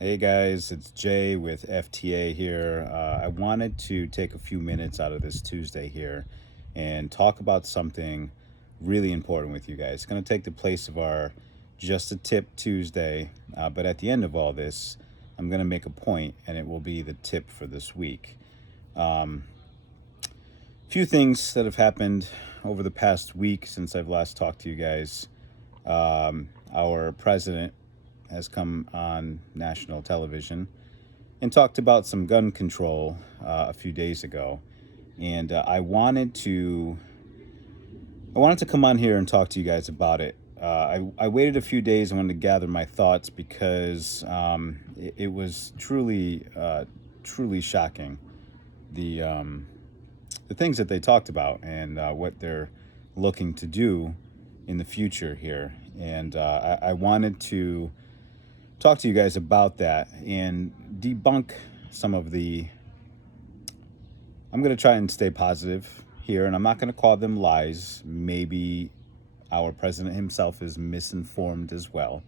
Hey guys, it's Jay with FTA here. I wanted to take a few minutes out of this Tuesday here and talk about something really important with you guys. It's going to take the place of our Just a Tip Tuesday, but at the end of all this, I'm going to make a point and it will be the tip for this week. Few things that have happened over the past week since I've last talked to you guys. Our president has come on national television and talked about some gun control a few days ago, and I wanted to come on here and talk to you guys about it. I waited a few days. I wanted to gather my thoughts because it was truly shocking, the things that they talked about and what they're looking to do in the future here. And I wanted to talk to you guys about that and debunk some of I'm going to try and stay positive here, and I'm not going to call them lies. Maybe our president himself is misinformed as well.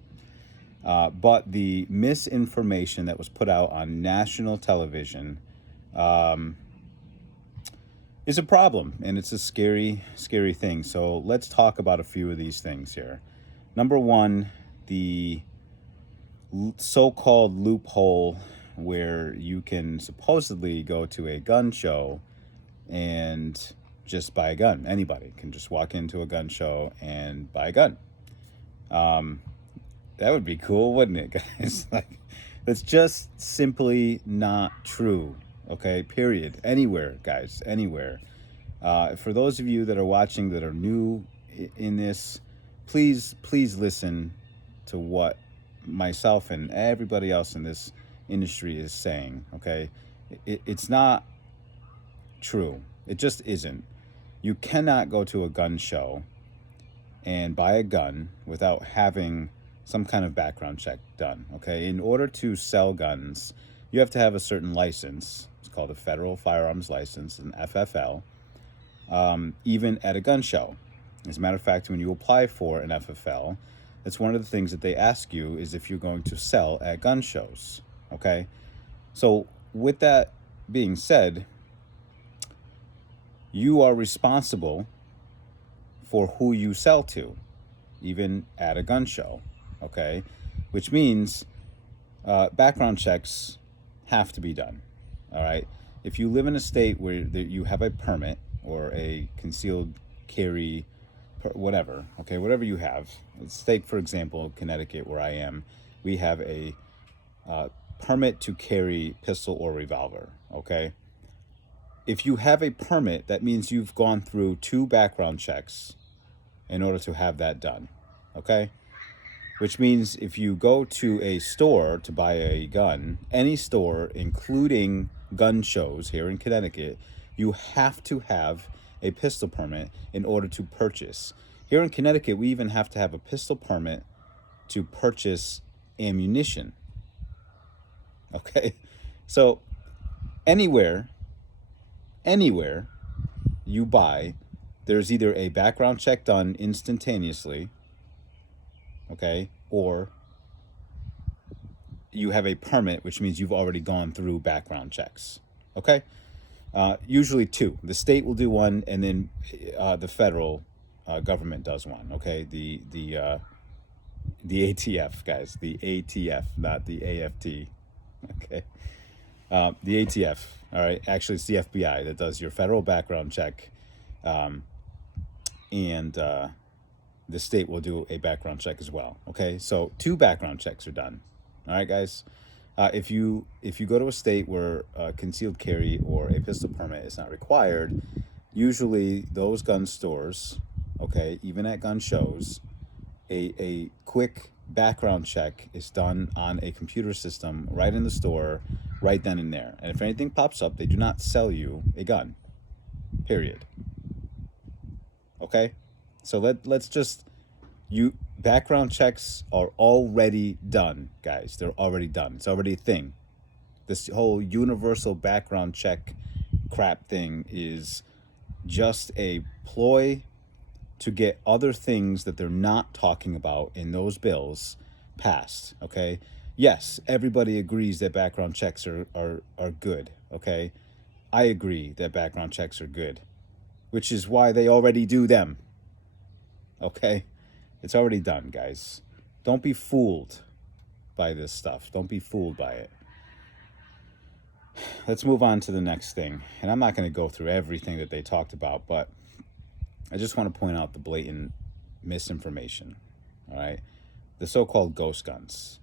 But the misinformation that was put out on national television is a problem, and it's a scary, scary thing. So let's talk about a few of these things here. Number one, the so-called loophole where you can supposedly go to a gun show and just buy a gun. Anybody can just walk into a gun show and buy a gun. That would be cool, wouldn't it, guys? That's just simply not true. Okay, period. Anywhere, guys, anywhere. For those of you that are watching that are new in this, please listen to what myself and everybody else in this industry is saying. Okay, it's not true. It just isn't. You cannot go to a gun show and buy a gun without having some kind of background check done. Okay, in order to sell guns, you have to have a certain license. It's called a federal firearms license, an FFL, even at a gun show. As a matter of fact, when you apply for an FFL, that's one of the things that they ask you is if you're going to sell at gun shows. Okay, so with that being said, you are responsible for who you sell to, even at a gun show. Okay, which means background checks have to be done. All right, if you live in a state where you have a permit or a concealed carry, whatever, okay, whatever you have. Let's take, for example, Connecticut, where I am. We have a permit to carry pistol or revolver, okay? If you have a permit, that means you've gone through 2 background checks in order to have that done, okay? Which means if you go to a store to buy a gun, any store, including gun shows here in Connecticut, you have to have a pistol permit in order to purchase. Here in Connecticut, we even have to have a pistol permit to purchase ammunition. Okay? So anywhere you buy, there's either a background check done instantaneously, okay, or you have a permit, which means you've already gone through background checks, okay? Usually 2. The state will do one, and then the federal government does one. Okay, the ATF, guys, the ATF, not the AFT. Okay, the ATF. All right, actually, it's the FBI that does your federal background check, and the state will do a background check as well. Okay, so 2 background checks are done. All right, guys. If you go to a state where concealed carry or a pistol permit is not required, usually those gun stores, okay, even at gun shows, a quick background check is done on a computer system right in the store, right then and there. And if anything pops up, they do not sell you a gun, period. Okay, so let's just background checks are already done, guys. They're already done. It's already a thing. This whole universal background check crap thing is just a ploy to get other things that they're not talking about in those bills passed, okay? Yes, everybody agrees that background checks are good, okay? I agree that background checks are good, which is why they already do them, okay? It's already done, guys. Don't be fooled by this stuff. Don't be fooled by it. Let's move on to the next thing. And I'm not going to go through everything that they talked about, but I just want to point out the blatant misinformation, all right? The so-called ghost guns.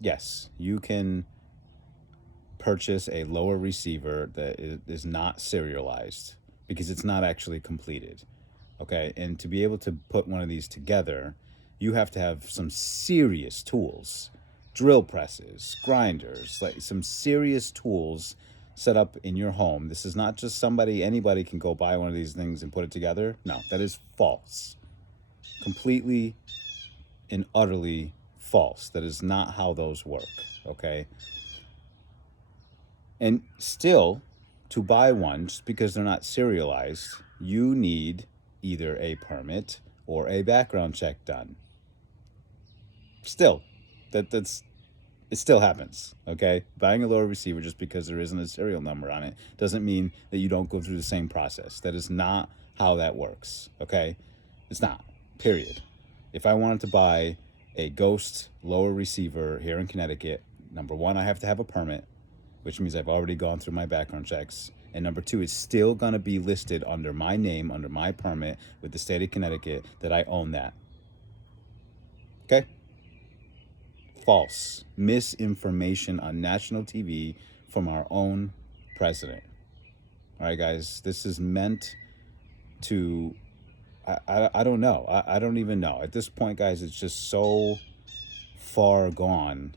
Yes, you can purchase a lower receiver that is not serialized because it's not actually completed, okay? And to be able to put one of these together, you have to have some serious tools, drill presses, grinders, like some serious tools set up in your home. This is not just anybody can go buy one of these things and put it together. No, that is false. Completely and utterly false. That is not how those work, okay? And still, to buy one, just because they're not serialized, you need either a permit or a background check done. Still, that's it still happens, okay? Buying a lower receiver just because there isn't a serial number on it doesn't mean that you don't go through the same process. That is not how that works, okay? It's not, period. If I wanted to buy a ghost lower receiver here in Connecticut, number one, I have to have a permit, which means I've already gone through my background checks. And number two, it's still going to be listed under my name, under my permit with the state of Connecticut that I own that. Okay? False. Misinformation on national TV from our own president. All right, guys, this is meant to, I don't know. I don't even know. At this point, guys, it's just so far gone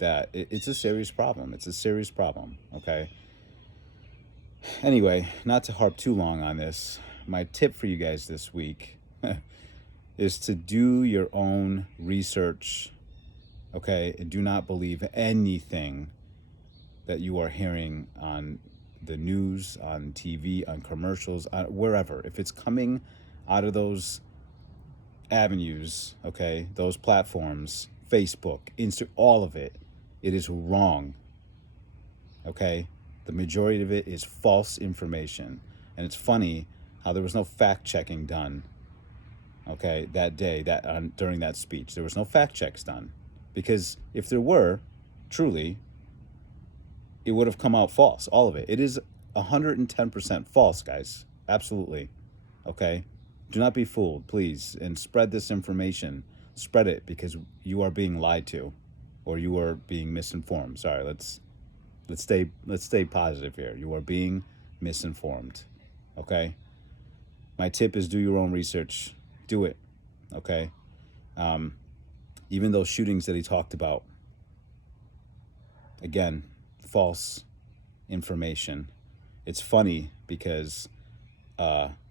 that it's a serious problem. It's a serious problem, okay? Anyway, not to harp too long on this, my tip for you guys this week is to do your own research, okay? And do not believe anything that you are hearing on the news, on TV, on commercials, wherever. If it's coming out of those avenues, okay, those platforms, Facebook, Insta, all of it, it is wrong, okay? The majority of it is false information. And it's funny how there was no fact checking done, okay, that day, during that speech. There was no fact checks done. Because if there were, truly, it would have come out false, all of it. It is 110% false, guys. Absolutely, okay? Do not be fooled, please, and spread this information. Spread it because you are being lied to, or you are being misinformed. Sorry, let's stay positive here. You are being misinformed, okay? My tip is do your own research. Do it, okay? Even those shootings that he talked about, again, false information. It's funny because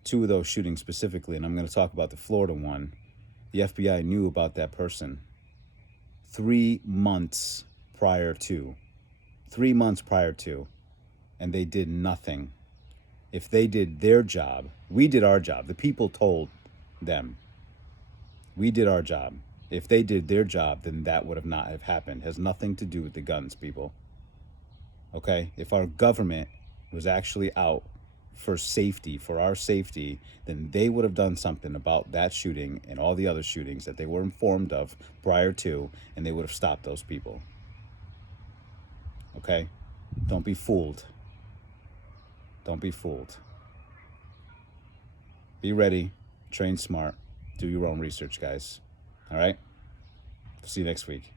two of those shootings specifically, and I'm going to talk about the Florida one, the FBI knew about that person 3 months prior to. 3 months prior to, and they did nothing. If they did their job, we did our job. The people told them. We did our job. If they did their job, then that would have not have happened. It has nothing to do with the guns, people. Okay? If our government was actually out for safety, for our safety, then they would have done something about that shooting and all the other shootings that they were informed of prior to, and they would have stopped those people. Okay? Don't be fooled. Don't be fooled. Be ready. Train smart. Do your own research, guys. All right? See you next week.